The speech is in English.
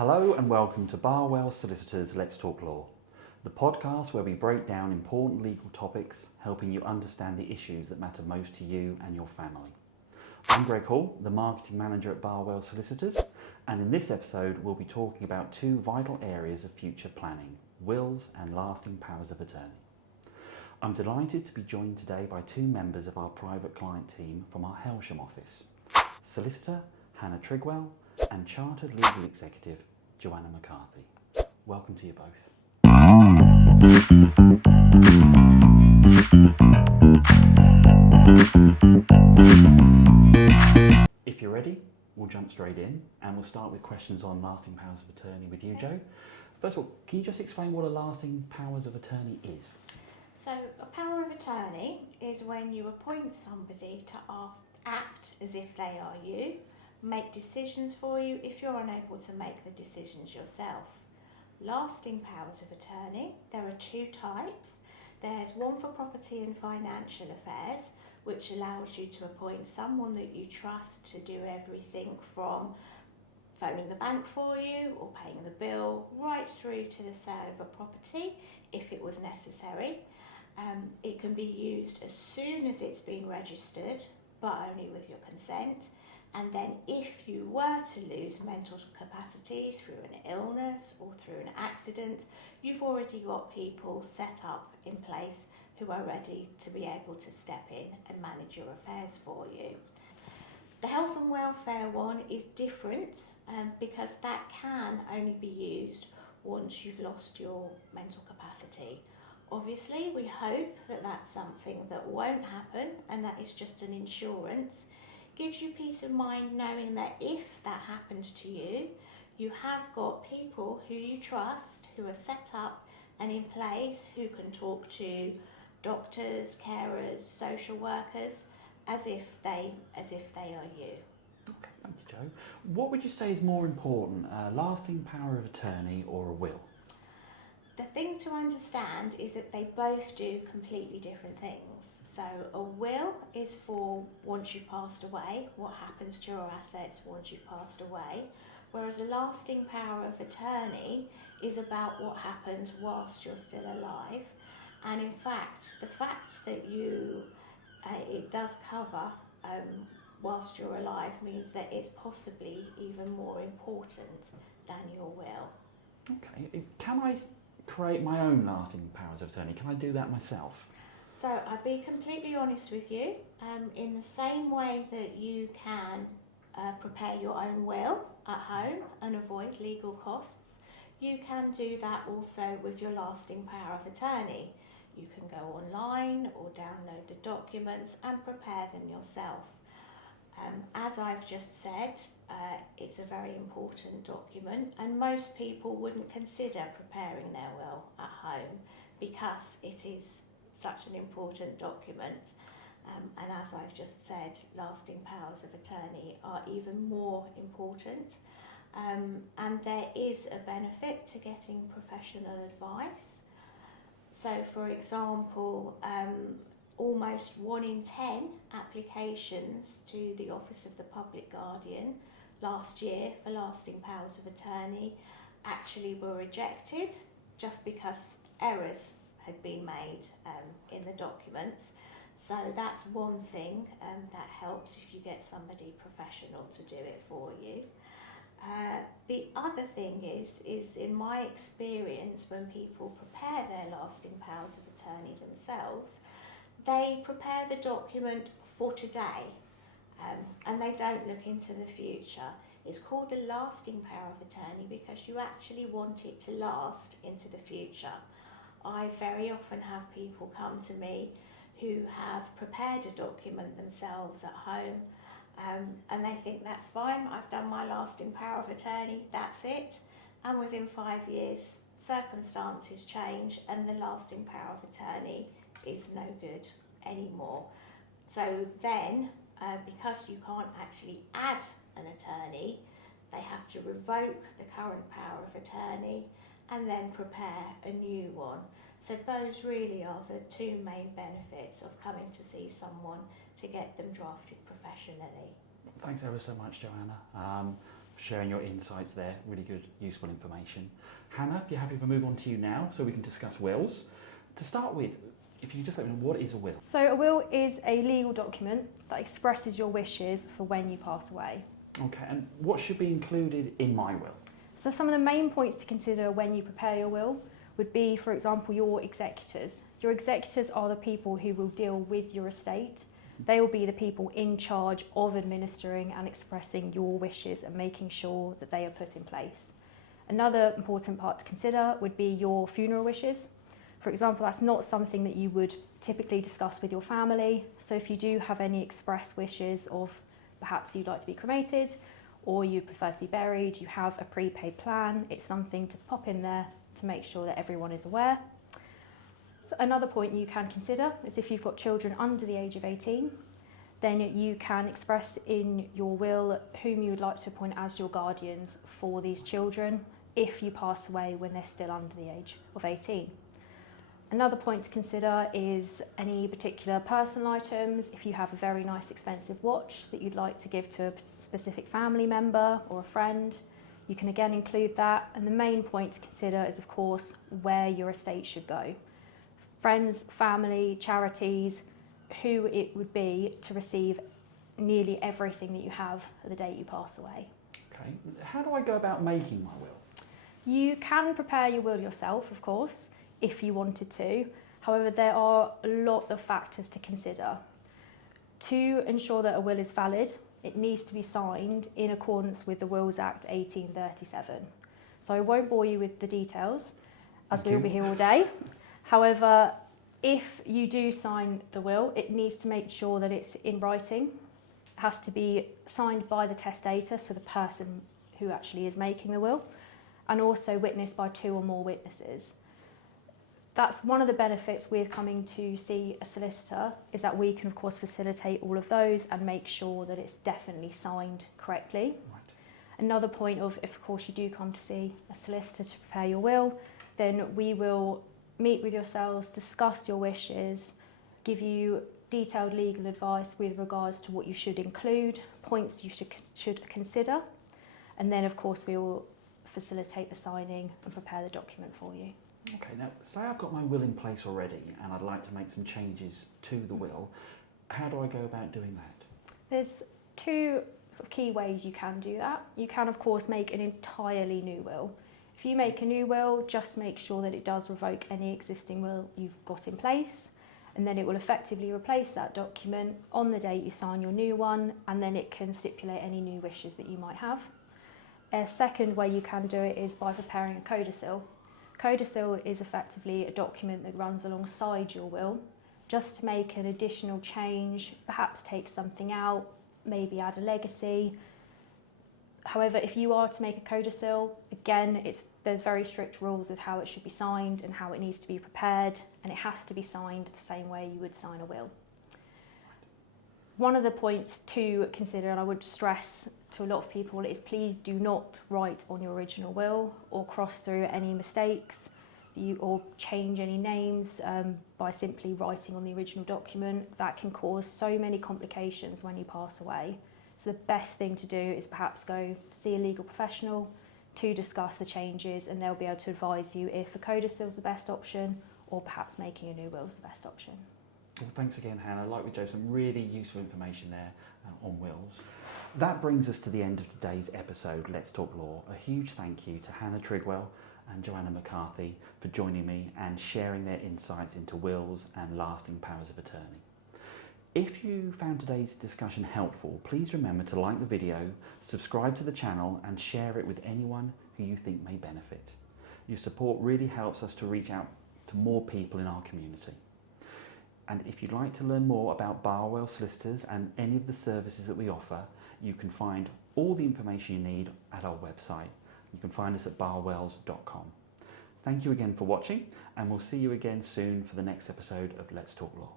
Hello and welcome to Barwells Solicitors Let's Talk Law, the podcast where we break down important legal topics, helping you understand the issues that matter most to you and your family. I'm Greg Hall, the Marketing Manager at Barwells Solicitors, and in this episode we'll be talking about two vital areas of future planning, wills and lasting powers of attorney. I'm delighted to be joined today by two members of our private client team from our Helsham office, Solicitor Hannah Trigwell and Chartered Legal Executive Joanna McCarthy. Welcome to you both. If you're ready, we'll jump straight in and we'll start with questions on lasting powers of attorney with you, Jo. First of all, can you just explain what a lasting powers of attorney is? So a power of attorney is when you appoint somebody to act as if they are you, make decisions for you if you're unable to make the decisions yourself. Lasting powers of attorney, there are two types. There's one for property and financial affairs, which allows you to appoint someone that you trust to do everything from phoning the bank for you or paying the bill, right through to the sale of a property if it was necessary. It can be used as soon as it's been registered, but only with your consent. And then if you were to lose mental capacity through an illness or through an accident, you've already got people set up in place who are ready to be able to step in and manage your affairs for you. The health and welfare one is different because that can only be used once you've lost your mental capacity. Obviously, we hope that that's something that won't happen and that is just an insurance. Gives you peace of mind knowing that if that happened to you, you have got people who you trust, who are set up and in place, who can talk to doctors, carers, social workers, as if they are you. Okay, thank you, Jo. What would you say is more important, a lasting power of attorney or a will? The thing to understand is that they both do completely different things. So a will is for once you've passed away, what happens to your assets once you've passed away, whereas a lasting power of attorney is about what happens whilst you're still alive. And in fact, the fact that it does cover whilst you're alive means that it's possibly even more important than your will. Okay, can I create my own lasting powers of attorney? Can I do that myself? So I'll be completely honest with you, in the same way that you can prepare your own will at home and avoid legal costs, you can do that also with your lasting power of attorney. You can go online or download the documents and prepare them yourself. As I've just said, it's a very important document and most people wouldn't consider preparing their will at home because it is such an important document. And as I've just said, lasting powers of attorney are even more important. And there is a benefit to getting professional advice. So for example, almost 1 in 10 applications to the Office of the Public Guardian last year for lasting powers of attorney actually were rejected just because errors had been made in the documents. So that's one thing that helps if you get somebody professional to do it for you. The other thing is in my experience, when people prepare their lasting powers of attorney themselves, they prepare the document for today and they don't look into the future. It's called a lasting power of attorney because you actually want it to last into the future. I very often have people come to me who have prepared a document themselves at home and they think that's fine, I've done my lasting power of attorney, that's it. And within 5 years, circumstances change and the lasting power of attorney is no good anymore. So then, because you can't actually add an attorney, they have to revoke the current power of attorney and then prepare a new one. So those really are the two main benefits of coming to see someone to get them drafted professionally. Thanks ever so much, Joanna. sharing your insights there. Really good, useful information. Hannah, if you're happy, we'll move on to you now so we can discuss wills. To start with, if you just let me know, what is a will? So a will is a legal document that expresses your wishes for when you pass away. Okay, and what should be included in my will? So some of the main points to consider when you prepare your will would be, for example, your executors. Your executors are the people who will deal with your estate. They will be the people in charge of administering and expressing your wishes and making sure that they are put in place. Another important part to consider would be your funeral wishes. For example, that's not something that you would typically discuss with your family. So if you do have any express wishes of perhaps you'd like to be cremated or you prefer to be buried, you have a prepaid plan, it's something to pop in there to make sure that everyone is aware. So another point you can consider is if you've got children under the age of 18, then you can express in your will whom you would like to appoint as your guardians for these children if you pass away when they're still under the age of 18. Another point to consider is any particular personal items. If you have a very nice expensive watch that you'd like to give to a specific family member or a friend, you can again include that. And the main point to consider is, of course, where your estate should go. Friends, family, charities, who it would be to receive nearly everything that you have at the date you pass away. Okay, how do I go about making my will? You can prepare your will yourself, of course, if you wanted to. However, there are a lot of factors to consider. To ensure that a will is valid, it needs to be signed in accordance with the Wills Act 1837. So I won't bore you with the details, as we'll be here all day. However, if you do sign the will, it needs to make sure that it's in writing. It has to be signed by the testator, so the person who actually is making the will, and also witnessed by 2 or more witnesses. That's one of the benefits with coming to see a solicitor, is that we can of course facilitate all of those and make sure that it's definitely signed correctly. Right. Another point if of course you do come to see a solicitor to prepare your will, then we will meet with yourselves, discuss your wishes, give you detailed legal advice with regards to what you should include, points you should consider, and then of course we will facilitate the signing and prepare the document for you. Okay, now say I've got my will in place already and I'd like to make some changes to the will. How do I go about doing that? There's 2 sort of key ways you can do that. You can of course make an entirely new will. If you make a new will, just make sure that it does revoke any existing will you've got in place, and then it will effectively replace that document on the date you sign your new one, and then it can stipulate any new wishes that you might have. A second way you can do it is by preparing a codicil. Codicil is effectively a document that runs alongside your will, just to make an additional change, perhaps take something out, maybe add a legacy. However, if you are to make a codicil, again, there's very strict rules with how it should be signed and how it needs to be prepared, and it has to be signed the same way you would sign a will. One of the points to consider, and I would stress to a lot of people, is please do not write on your original will or cross through any mistakes or change any names by simply writing on the original document. That can cause so many complications when you pass away. So the best thing to do is perhaps go see a legal professional to discuss the changes, and they'll be able to advise you if a codicil is the best option or perhaps making a new will is the best option. Well, thanks again, Hannah. Like with Joe, some really useful information there on wills. That brings us to the end of today's episode, Let's Talk Law. A huge thank you to Hannah Trigwell and Joanna McCarthy for joining me and sharing their insights into wills and lasting powers of attorney. If you found today's discussion helpful, please remember to like the video, subscribe to the channel and share it with anyone who you think may benefit. Your support really helps us to reach out to more people in our community. And if you'd like to learn more about Barwells Solicitors and any of the services that we offer, you can find all the information you need at our website. You can find us at barwells.com. Thank you again for watching, and we'll see you again soon for the next episode of Let's Talk Law.